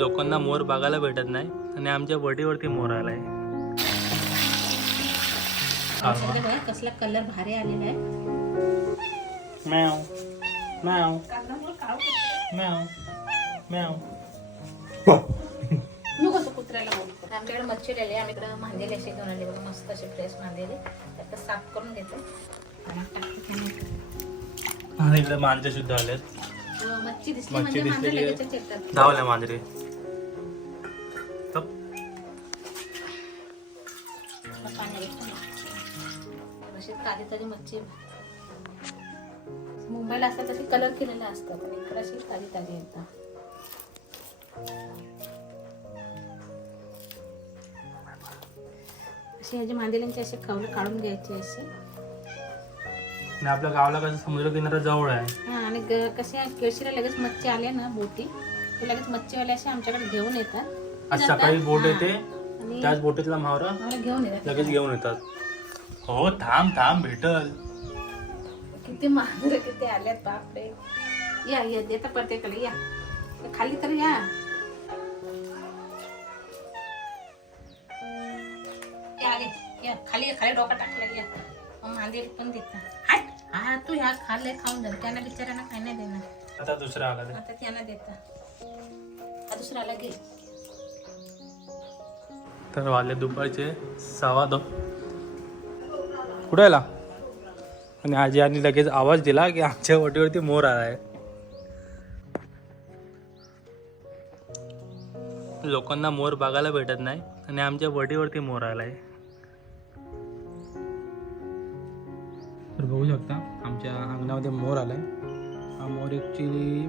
लोकांना मोर बघायला भेटत नाही आणि आमच्या वडीवरती मोर आलाय. कसला कलर भारी आलेला आहे. मॅव मॅव मॅव मॅव नको तो कुत्र्याला बोलतो आमच्याकडे मच्छी आली आम्ही इकडे मांदेले असे घेऊन आले बघा मस्त असे फ्रेश मांदेले. त्यात साफ करून घेते. आणि इकडे मांजरे सुद्धा आलेत. मच्छी दिसली म्हणजे मांजर येतात. धावल्या मांजरे. अशी ताजी ताजी मच्छी मुंबईला असतात तशी कलर केलेले असतात पण इकडे अशी ताजी ताजी येतात अशी ह्याची मांदेल्यांची असे खवलं काढून घ्यायची अशी. आणि आपल्या गावाला कसं समुद्र किनारा जवळ आहे. हा आणि ग- कसे केळशीला लगेच मच्छी आले ना बोटी. ते लगेच मच्छीवाले असे आमच्याकडे घेऊन येतात. आज सकाळी बोट हा. येते आणि त्याच बोटीतला मावरा आम्हाला घेऊन येतात. लगेच घेऊन येतात. हो थांब थांब भेटल. किती मांजर किती आल्यात बापरे. या या देता प्रत्येकाला या. खाली तर या. या रे, या. खाली खाली डोका टाकला या. मग मांदेली पण देता हाट हा तू ह्या खाल्ले खाऊन जा त्यांना बिचाऱ्यांना काय नाही देणार. आता दुसरा आला. आता त्यांना देता हा दुसऱ्याला घे. तर वाजले दुपारचे सव्वा दो कुठे आला? आणि आजी आणि लगेच आवाज दिला की आमच्या वाटीवरती मोर आला आहे लोकांना मोर बघायला भेटत नाही आणि आमच्या वटीवरती मोर आला आहे तर बघू शकता आमच्या अंगणामध्ये मोर आला आहे हा मोर ॲक्च्युली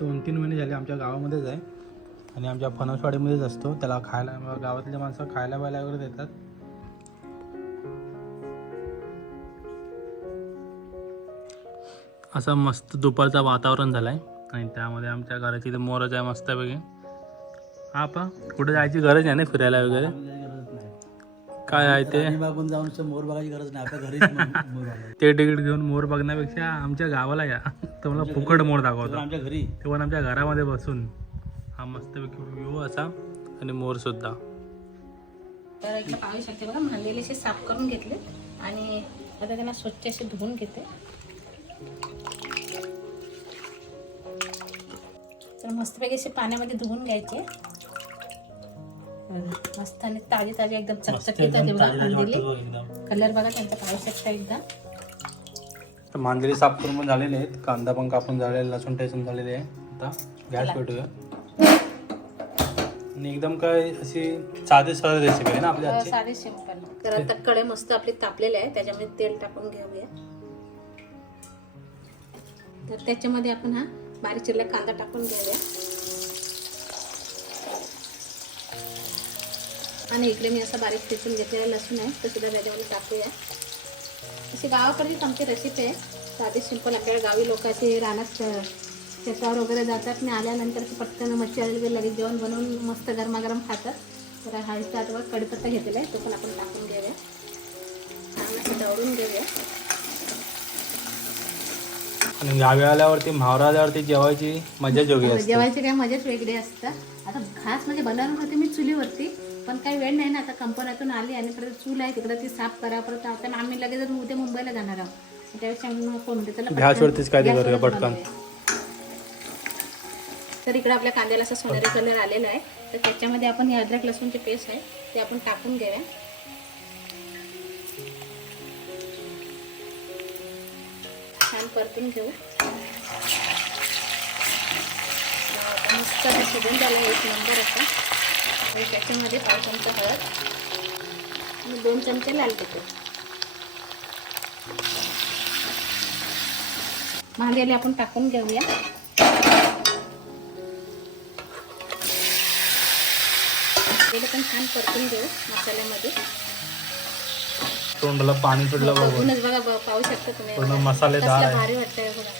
दोन तीन महिने झाले आमच्या गावामध्येच आहे. आणि आमच्या फणसवाडीमध्येच असतो. त्याला खायला गावातले माणसं खायला बायला वगैरे देतात. असं मस्त दुपारचं वातावरण झालं आहे आणि त्यामध्ये आमच्या घराची इथे मोरच आहे मस्तपैकी. हा पा कुठे जायची गरज नाही ना फिरायला वगैरे? काय आहे ते? मागून जाऊन मोर बघायची गरज नाही. आपल्या घरी. ते तिकीट घेऊन मोर बघण्यापेक्षा आमच्या गावाला या. तर मला फुकट मोर दाखवतो. आमच्या घरी. ते पण आमच्या घरामध्ये बसून. हा मस्तपैकी व्ह्यू असा आणि मोर सुद्धा. तर पाहू शकते बघा असे साफ करून घेतले. आणि आता त्यांना स्वच्छ असे धुवून घेते. तर मस्तपैकी असे पाण्यामध्ये धुवून घ्यायचे. मस्त आणि ताजी ताजी एकदम चकचकीत कलर बघा त्यांचा पाहू शकता एकदम. तर मांजरी साफ करून पण झालेले आहेत. कांदा पण कापून झालेला लसूण टेसून झालेले आहे आता गॅस पेटूया. आणि एकदम काय अशी साधी सरळ रेसिपी आहे ना आपल्या आजची? साधे सिंपल तर आता कडे मस्त आपले तापलेले आहे त्याच्यामध्ये तेल टाकून घेऊया. तर त्याच्यामध्ये आपण हा बारीक चिरला कांदा टाकून घेऊया आणि इकडे मी असा बारीक ठेचून घेतलेला लसूण आहे तो सुद्धा त्याच्यामध्ये टाकूया. अशी गावाकडची आमची रेसिपी आहे. साधी सिंपल आपल्या गावी लोक असे रानात शेतावर वगैरे जातात. आणि आल्यानंतर पटकन मच्छी आलेली की लगेच जेवण बनवून मस्त गरमागरम खातात. तर हा इथं आता कडीपत्ता घेतलेला आहे तो पण आपण टाकून घेऊया. छान असं दवडून घेऊया. आणि गावी आल्यावरती म्हावरा आल्यावरती जेवायची मजा जोगी असते. जेवायची काय मजाच वेगळी असतात आता खास म्हणजे बनवणार होते मी चुलीवरती पण काही वेळ नाही ना आता कंपन्यातून आली आणि परत चूल आहे तिकडे ती साफ करा परत आता आम्ही लगेच उद्या मुंबईला जाणार आहोत. त्यापेक्षा मग फोन होते? गॅसवरतीच काय करूया पटकन. तर इकडे आपल्या कांद्याला असा सोनेरी कलर आलेला आहे. तर त्याच्यामध्ये आपण हे अद्रक लसूणची पेस्ट आहे ते आपण टाकून घेऊया. छान परतून घेऊ. मस्त शिजून झाला एक नंबर असा आणि त्याच्यामध्ये पाव चमचा हळद आणि दोन चमचे लाल तिखट. भांड्याला आपण टाकून घेऊया. तेल पण छान परतून घेऊ मसाल्यामध्ये. तोंडाला पाणी सुटलं बघून. बघूनच बघा ब- पाहू शकता तुम्ही. पूर्ण. मसालेदार कसलं आहे. भारी वाटतंय बघा.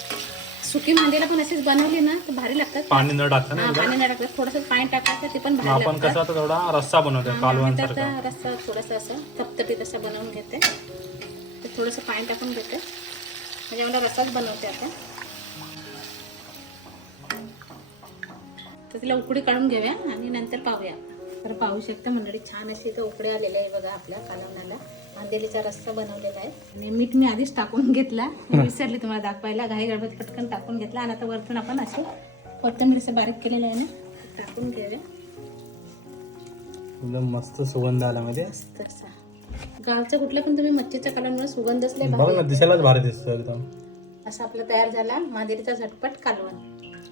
सुकी मांदेला पण अशीच बनवली ना तर भारी लागतात. पाणी न टाकता ना हा, एकदम पाणी नाही टाकलं थोडंसं पाणी टाकायचं ते पण मग भारी आपण कसं आता थोडा रस्सा बनवतोय हा, मी कालवांसारखा त्याचा रस्सा थोडासा असं थपथपीत असं बनवून घेते. ते थोडंसं पाणी टाकून घेते. म्हणजे मला रस्साच बनवते आता. तर तिला उकडी काढून घेऊया आणि नंतर पाहूया. तर पाहू शकता मंडळी छान अशी इथं उकडी आलेली आहे बघा आपल्या कालवणाला. अंधेलीचा रस्ता बनवलेला आहे. आणि मीठ मी आधीच टाकून घेतला. मी विसरली तुम्हाला दाखवायला. घाई गडबड पटकन टाकून घेतला. आणि आता वरतून आपण असे कोथिंबीर असं बारीक केलेलं आहे ना टाकून घेऊया. एकदम मस्त सुगंध आला मध्ये. मस्त असा. गावचा कुठला पण तुम्ही मच्छीच्या कालवणाला सुगंधच लय बघ भारी. ना दिसायलाच भारी दिसतो एकदम. असा आपला तयार झाला मादेरीचा झटपट कालवण.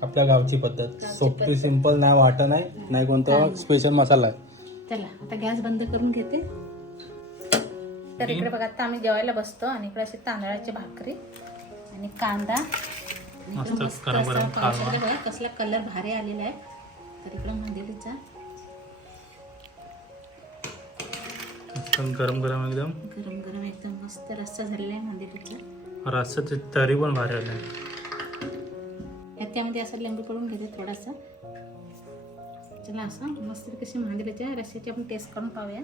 आपल्या गावची पद्धत. सोपी सिंपल नाही वाटत नाही नाही कोणता स्पेशल मसाला आहे. चला आता गॅस बंद करून घेते. तर इकडे बघा आता आम्ही जेवायला बसतो आणि इकडे अशी तांदळाची भाकरी आणि कांदा. बघा कसला कलर भारी आलेला आहे. तर इकडे मंदिरीचा. एकदम गरम गरम एकदम. गरम गरम एकदम मस्त रस्सा झालेला आहे मंदिरीचा. रस्त्याची तरी पण भारी आली त्यामध्ये असं लिंबू करून घेते थोडासा. चला असं मस्त कशी मांदिरीच्या रस्स्याची आपण टेस्ट करून पाहूया.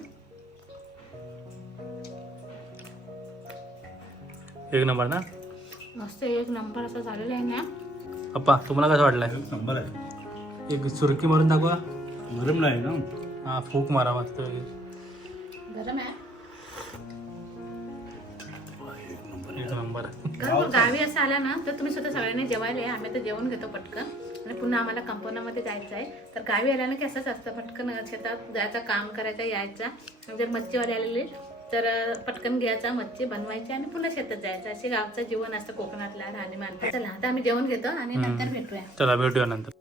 एक नंबर ना? मस्त एक नंबर असं झालेला आहे ना. अप्पा तुम्हाला कसं वाटलंय? नंबर आहे. एक सुरकी मारून दाखवा. गरम नाही ना? हा फूक मारा मस्त गरम आहे. एक नंबर कारण गावी असं आला ना तर तुम्ही सुद्धा सगळ्यांनी जेवायला या. आम्ही तर जेवण घेतो पटकन. आणि पुन्हा आम्हाला कंपाऊंडमध्ये जायचं आहे. तर गावी आल्यानं की असंच असतं पटकन शेतात जायचं काम करायचं यायचा. आणि जर मच्छीवाले आलेले तर पटकन घ्यायचा मच्छी बनवायची आणि पुन्हा शेतात जायचं. असे गावचं जीवन असतं कोकणातला राहणीमान. चला आता आम्ही जेवण घेतो आणि नंतर भेटूया. चला भेटूया नंतर.